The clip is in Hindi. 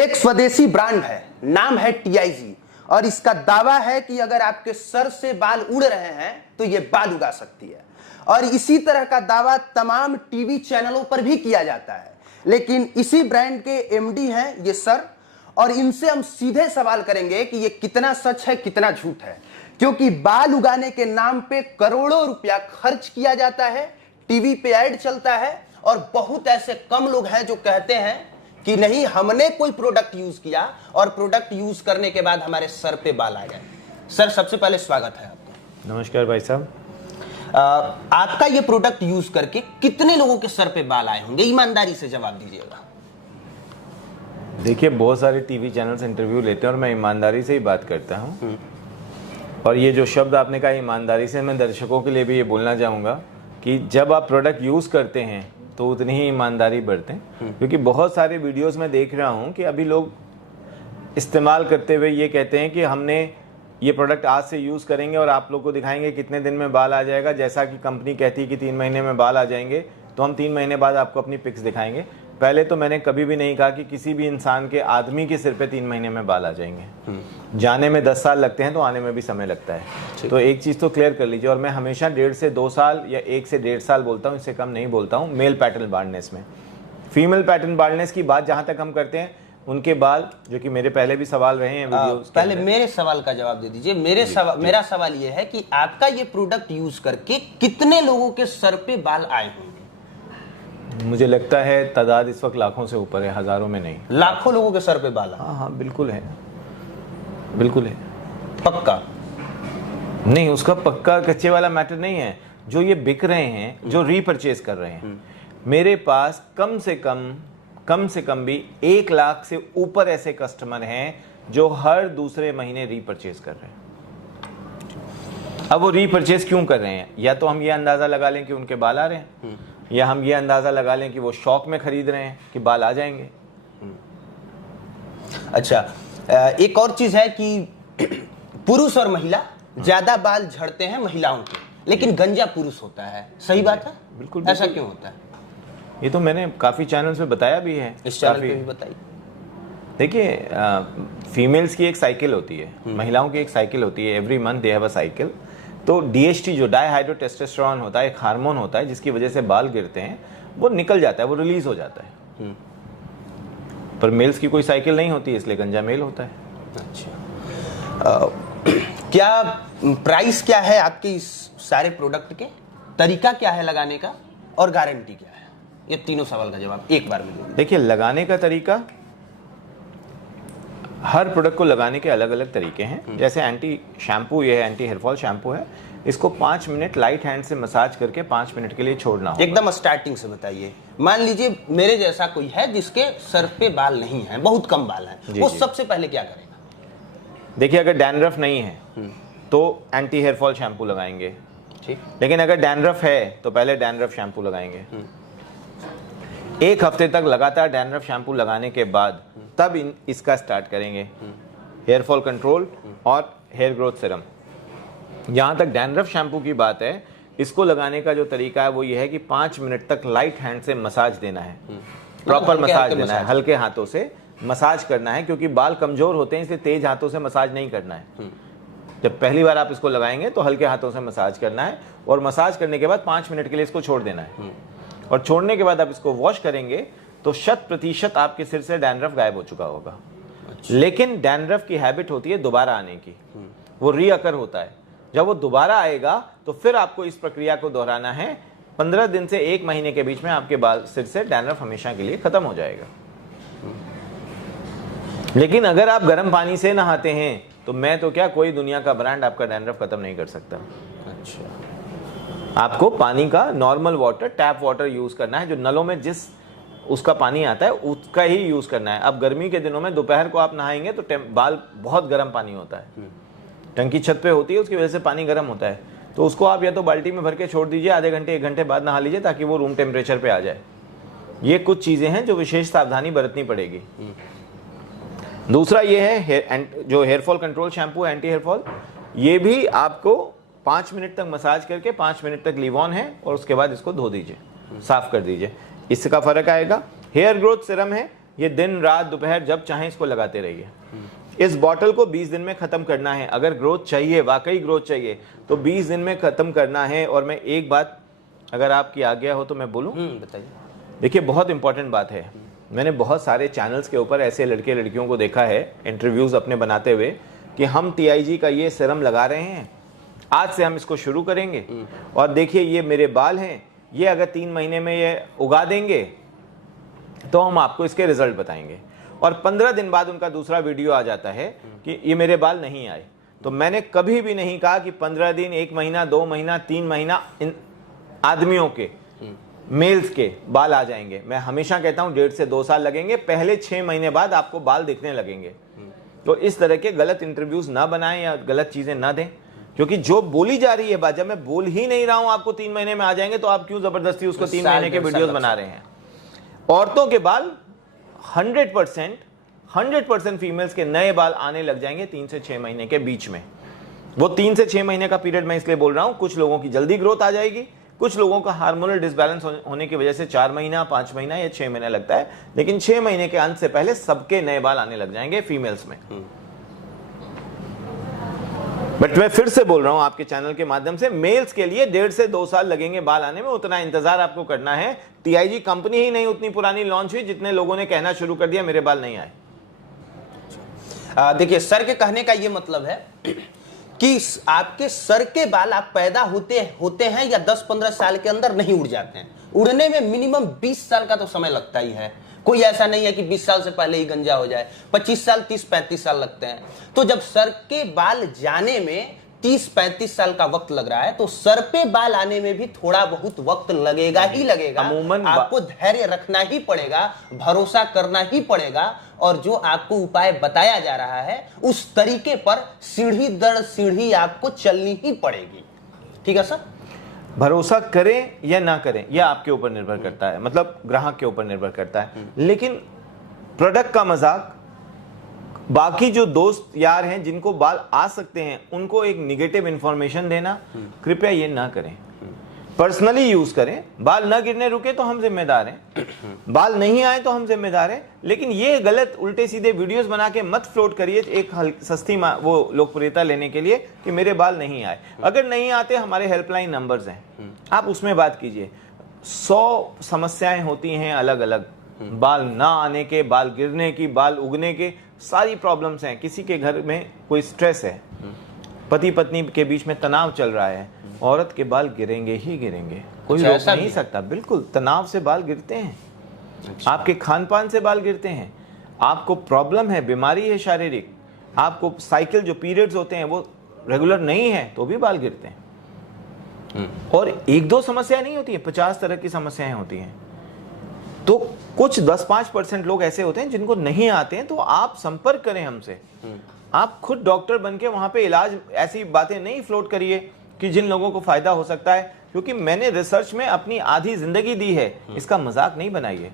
एक स्वदेशी ब्रांड है, नाम है TIG, और इसका दावा है कि अगर आपके सर से बाल उड़ रहे हैं तो ये बाल उगा सकती है। और इसी तरह का दावा तमाम टीवी चैनलों पर भी किया जाता है। लेकिन इसी ब्रांड के MD हैं ये सर, और इनसे हम सीधे सवाल करेंगे कि ये कितना सच है कितना झूठ है, क्योंकि बाल उगाने के नाम पे करोड़ों रुपया खर्च किया जाता है, टीवी पे ऐड चलता है, और बहुत ऐसे कम लोग हैं जो कहते हैं कि नहीं, हमने कोई प्रोडक्ट यूज किया और प्रोडक्ट यूज करने के बाद हमारे सर पे बाल आ गए। सर, सबसे पहले स्वागत है आपका। नमस्कार भाई साहब। आपका ये प्रोडक्ट यूज करके कितने लोगों के सर पे बाल आए होंगे? ईमानदारी से जवाब दीजिएगा। देखिए, बहुत सारे टीवी चैनल्स इंटरव्यू लेते हैं और मैं ईमानदारी से ही बात करता हूँ। और ये जो शब्द आपने कहा ईमानदारी से, मैं दर्शकों के लिए भी ये बोलना चाहूँगा कि जब आप प्रोडक्ट यूज़ करते हैं तो उतनी ही ईमानदारी बरतें, क्योंकि बहुत सारे वीडियोस में देख रहा हूँ कि अभी लोग इस्तेमाल करते हुए ये कहते हैं कि हमने ये प्रोडक्ट आज से यूज़ करेंगे और आप लोग को दिखाएंगे कितने दिन में बाल आ जाएगा। जैसा कि कंपनी कहती है कि 3 महीने में बाल आ जाएंगे, तो हम 3 महीने बाद आपको अपनी पिक्स दिखाएंगे। पहले तो मैंने कभी भी नहीं कहा कि किसी भी इंसान के, आदमी के सिर पे 3 महीने में बाल आ जाएंगे। जाने में 10 साल लगते हैं तो आने में भी समय लगता है। तो एक चीज़ तो क्लियर कर लीजिए। और मैं हमेशा 1.5 से 2 साल या 1 से 1.5 साल बोलता हूँ, इससे कम नहीं बोलता हूँ मेल पैटर्न बाल्डनेस में। फीमेल पैटर्न बाल्डनेस की बात जहाँ तक हम करते हैं, उनके बाल, जो कि मेरे पहले भी सवाल रहे हैं वीडियोस, पहले मेरे सवाल का जवाब दे दीजिए। मेरा सवाल ये है कि आपका ये प्रोडक्ट यूज करके कितने लोगों के सर पे बाल आए होंगे? मुझे लगता है तादाद इस वक्त लाखों से ऊपर है, हजारों में नहीं। लाखों लोगों के सर पे बाल? हाँ हाँ, बिल्कुल है, बिल्कुल है। पक्का? नहीं, उसका पक्का कच्चे वाला मैटर नहीं है। जो ये बिक रहे हैं, जो रीपरचेज कर रहे हैं, मेरे पास कम से कम भी 1 लाख से ऊपर ऐसे कस्टमर हैं जो हर दूसरे महीने रीपरचेज कर रहे हैं। अब वो रीपरचेज क्यों कर रहे हैं? या तो हम ये अंदाजा लगा लें कि उनके बाल आ रहे हैं, या हम ये अंदाजा लगा लें कि वो शौक में खरीद रहे हैं कि बाल आ जाएंगे। अच्छा, एक और चीज है कि पुरुष और महिला ज्यादा बाल झड़ते हैं महिलाओं के, लेकिन गंजा पुरुष होता है। सही बात है? बिल्कुल। ऐसा क्यों होता है? ये तो मैंने काफी चैनल्स पे बताया भी है। इस चैनल पे भी बताइए। देखिए, फीमेल्स की एक साइकिल होती है, महिलाओं की एक साइकिल होती है। Every month they have a cycle. तो DHT जो डाईहाइड्रोटेस्टोस्टेरोन होता है, एक हार्मोन होता है जिसकी वजह से बाल गिरते हैं, वो निकल जाता है, वो रिलीज हो जाता है। पर मेल्स की कोई साइकिल नहीं होती, इसलिए गंजा मेल होता है। अच्छा, क्या प्राइस क्या है आपके इस सारे प्रोडक्ट के? तरीका क्या है लगाने का, और गारंटी क्या है? ये तीनों सवाल का जवाब एक बार में दीजिए। देखिए, लगाने का तरीका, हर प्रोडक्ट को लगाने के अलग अलग तरीके हैं। जैसे एंटी शैम्पू, ये है एंटी हेयरफॉल शैम्पू है, इसको 5 मिनट लाइट हैंड से मसाज करके 5 मिनट के लिए छोड़ना होगा। एकदम स्टार्टिंग से बताइए। मान लीजिए मेरे जैसा कोई है जिसके सर पे बाल नहीं है, बहुत कम बाल है, वो सबसे पहले क्या करेगा? देखिए, अगर डैंड्रफ नहीं है तो एंटी हेयरफॉल शैम्पू लगाएंगे, ठीक। लेकिन अगर डैंड्रफ है तो पहले डैंड्रफ शैम्पू लगाएंगे। 1 हफ्ते तक लगातार डैंड्रफ शैम्पू लगाने के बाद तब इसका स्टार्ट करेंगे हेयर फॉल कंट्रोल और हेयर ग्रोथ सीरम। यहाँ तक डैंड्रफ शैम्पू की बात है, इसको लगाने का जो तरीका है वो ये है कि 5 मिनट तक लाइट हैंड से मसाज देना है, प्रॉपर मसाज देना है, हल्के हाथों से मसाज करना है, क्योंकि बाल कमजोर होते हैं, इसलिए तेज हाथों से मसाज नहीं करना है। जब पहली बार आप इसको लगाएंगे तो हल्के हाथों से मसाज करना है, और मसाज करने के बाद 5 मिनट के लिए इसको छोड़ देना है। और छोड़ने के बाद आप इसको वॉश करेंगे तो 100% आपके सिर से डैंड्रफ गायब हो चुका होगा। लेकिन डैंड्रफ की हैबिट होती है दोबारा आने की, वो रीअकर होता है। जब वो दोबारा आएगा तो फिर आपको इस प्रक्रिया को दोहराना है। 15 दिन से 1 महीने के बीच में आपके बाल, सिर से डैंड्रफ हमेशा के लिए खत्म हो जाएगा। लेकिन अगर आप गर्म पानी से नहाते हैं तो मैं तो क्या, कोई दुनिया का ब्रांड आपका डैंड्रफ खत्म नहीं कर सकता। अच्छा, आपको पानी का normal water, tap water use करना है, जो नलों में जिस उसका पानी आता है उसका ही यूज करना है। अब गर्मी के दिनों में दोपहर को आप नहाएंगे तो बाल बहुत गर्म पानी होता है, टंकी छत पे होती है, उसकी वजह से पानी गर्म होता है, तो उसको आप या तो बाल्टी में भर के छोड़ दीजिए, आधे घंटे 1 घंटे बाद नहा लीजिए, ताकि वो रूम टेम्परेचर पे आ जाए। ये कुछ चीजें हैं जो विशेष सावधानी बरतनी पड़ेगी। दूसरा ये है जो हेयरफॉल कंट्रोल शैम्पू है, एंटी हेयरफॉल, ये भी आपको 5 मिनट तक मसाज करके 5 मिनट तक लीव ऑन है, और उसके बाद इसको धो दीजिए, साफ कर दीजिए, इसका फर्क आएगा। हेयर ग्रोथ सीरम है, ये दिन रात दोपहर जब चाहें इसको लगाते रहिए। इस बॉटल को 20 दिन में खत्म करना है। अगर ग्रोथ चाहिए, वाकई ग्रोथ चाहिए, तो 20 दिन में खत्म करना है। और मैं एक बात, अगर आपकी आज्ञा हो तो मैं बोलूं? बताइए। देखिए, बहुत इंपॉर्टेंट बात है। मैंने बहुत सारे चैनल्स के ऊपर ऐसे लड़के लड़कियों को देखा है इंटरव्यूज अपने बनाते हुए कि हम TIG का ये सीरम लगा रहे हैं, आज से हम इसको शुरू करेंगे, और देखिए ये मेरे बाल हैं, ये अगर 3 महीने में ये उगा देंगे तो हम आपको इसके रिजल्ट बताएंगे। और 15 दिन बाद उनका दूसरा वीडियो आ जाता है कि ये मेरे बाल नहीं आए। तो मैंने कभी भी नहीं कहा कि 15 दिन, 1 महीना, 2 महीना, 3 महीना इन आदमियों के, मेल्स के बाल आ जाएंगे। मैं हमेशा कहता हूं 1.5 से 2 साल लगेंगे, पहले 6 महीने बाद आपको बाल दिखने लगेंगे। तो इस तरह के गलत इंटरव्यूज ना बनाएं या गलत चीजें ना दें, क्योंकि जो बोली जा रही है बात, जब मैं बोल ही नहीं रहा हूं आपको 3 महीने में आ जाएंगे, तो आप क्यों जबरदस्ती उसको 3 महीने के वीडियोस बना रहे हैं। औरतों के बाल 100% फीमेल्स के नए बाल आने लग जाएंगे 3 से 6 महीने के बीच में। वो 3 से 6 महीने का पीरियड मैं इसलिए बोल रहा हूं, कुछ लोगों की जल्दी ग्रोथ आ जाएगी, कुछ लोगों का हार्मोनल डिसबैलेंस होने की वजह से 4 महीना, 5 महीना या 6 महीना लगता है, लेकिन 6 महीने के अंत से पहले सबके नए बाल आने लग जाएंगे फीमेल्स में। बट मैं फिर से बोल रहा हूं आपके चैनल के माध्यम से, मेल्स के लिए 1.5 से 2 साल लगेंगे बाल आने में, उतना इंतजार आपको करना है। TIG कंपनी ही नहीं उतनी पुरानी लॉन्च हुई जितने लोगों ने कहना शुरू कर दिया मेरे बाल नहीं आए। देखिए, सर के कहने का ये मतलब है कि आपके सर के बाल आप पैदा होते हैं या 10-15 साल के अंदर नहीं उड़ जाते हैं। उड़ने में मिनिमम 20 साल का तो समय लगता ही है। कोई ऐसा नहीं है कि 20 साल से पहले ही गंजा हो जाए। 25 साल, 30-35 साल लगते हैं। तो जब सर के बाल जाने में 30-35 साल का वक्त लग रहा है, तो सर पे बाल आने में भी थोड़ा बहुत वक्त लगेगा ही लगेगा। अमूमन आपको धैर्य रखना ही पड़ेगा, भरोसा करना ही पड़ेगा, और जो आपको उपाय बताया जा रहा है उस तरीके पर सीढ़ी दर सीढ़ी आपको चलनी ही पड़ेगी। ठीक है सर? भरोसा करें या ना करें यह आपके ऊपर निर्भर करता है, मतलब ग्राहक के ऊपर निर्भर करता है। लेकिन प्रोडक्ट का मजाक, बाकी जो दोस्त यार हैं जिनको बाल आ सकते हैं उनको एक निगेटिव इंफॉर्मेशन देना, कृपया ये ना करें। पर्सनली यूज करें। बाल ना गिरने रुके तो हम जिम्मेदार हैं, बाल नहीं आए तो हम जिम्मेदार हैं, लेकिन ये गलत उल्टे सीधे वीडियोस बना के मत फ्लोट करिए एक सस्ती वो लोकप्रियता लेने के लिए कि मेरे बाल नहीं आए। अगर नहीं आते, हमारे हेल्पलाइन नंबर्स हैं, आप उसमें बात कीजिए। 100 समस्याएं होती हैं अलग अलग, बाल ना आने के, बाल गिरने की, बाल उगने के, सारी प्रॉब्लम्स हैं। किसी के घर में कोई स्ट्रेस है, पति पत्नी के बीच में तनाव चल रहा है, औरत के बाल गिरेंगे ही गिरेंगे, कोई रोक नहीं सकता। बिल्कुल, तनाव से बाल गिरते हैं। अच्छा। आपके खान पान से बाल गिरते हैं, आपको प्रॉब्लम है, बीमारी है शारीरिक, आपको साइकिल जो पीरियड्स होते हैं वो रेगुलर नहीं है तो भी बाल गिरते हैं। और 1-2 समस्या नहीं होती है, 50 तरह की समस्याएं होती हैं। तो कुछ 10-5% लोग ऐसे होते हैं जिनको नहीं आते हैं, तो आप संपर्क करें हमसे। आप खुद डॉक्टर बन के वहां पे इलाज, ऐसी बातें नहीं फ्लोट करिए कि जिन लोगों को फायदा हो सकता है, क्योंकि मैंने रिसर्च में अपनी आधी जिंदगी दी है, इसका मजाक नहीं बनाइए।